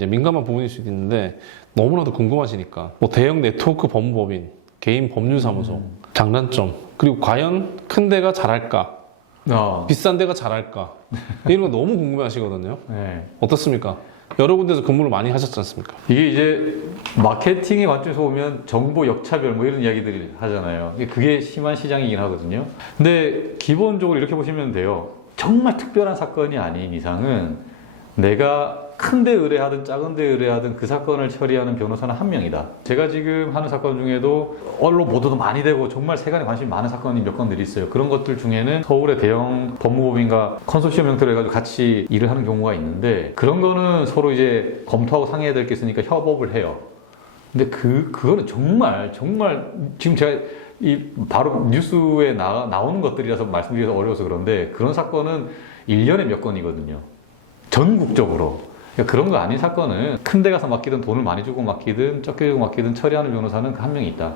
이제 민감한 부분일 수도 있는데 너무나도 궁금하시니까 뭐 대형 네트워크 법무법인, 개인 법률사무소, 장단점 그리고 과연 큰 데가 잘할까, 어, 비싼 데가 잘할까 이런 거 너무 궁금해 하시거든요. 네. 어떻습니까? 여러 군데서 근무를 많이 하셨지 않습니까? 이게 이제 마케팅의 관점에서 보면 정보 역차별 뭐 이런 이야기들을 하잖아요. 그게 심한 시장이긴 하거든요. 근데 기본적으로 이렇게 보시면 돼요. 정말 특별한 사건이 아닌 이상은 내가 큰데 의뢰하든 작은데 의뢰하든 그 사건을 처리하는 변호사는 한 명이다. 제가 지금 하는 사건 중에도 언론 보도도 많이 되고 정말 세간에 관심이 많은 사건이 몇 건들이 있어요. 그런 것들 중에는 서울의 대형 법무법인과 컨소시엄 형태로 해가지고 같이 일을 하는 경우가 있는데 그런 거는 서로 이제 검토하고 상의해야 될 게 있으니까 협업을 해요. 근데 그 그거는 정말 정말 지금 제가 이 바로 뉴스에 나, 나오는 것들이라서 말씀드리기가 어려워서 그런데 그런 사건은 1년에 몇 건이거든요. 전국적으로. 그러니까 그런 거 아닌 사건은 큰 데 가서 맡기든 돈을 많이 주고 맡기든 적게 주고 맡기든 처리하는 변호사는 그한 명이 있다.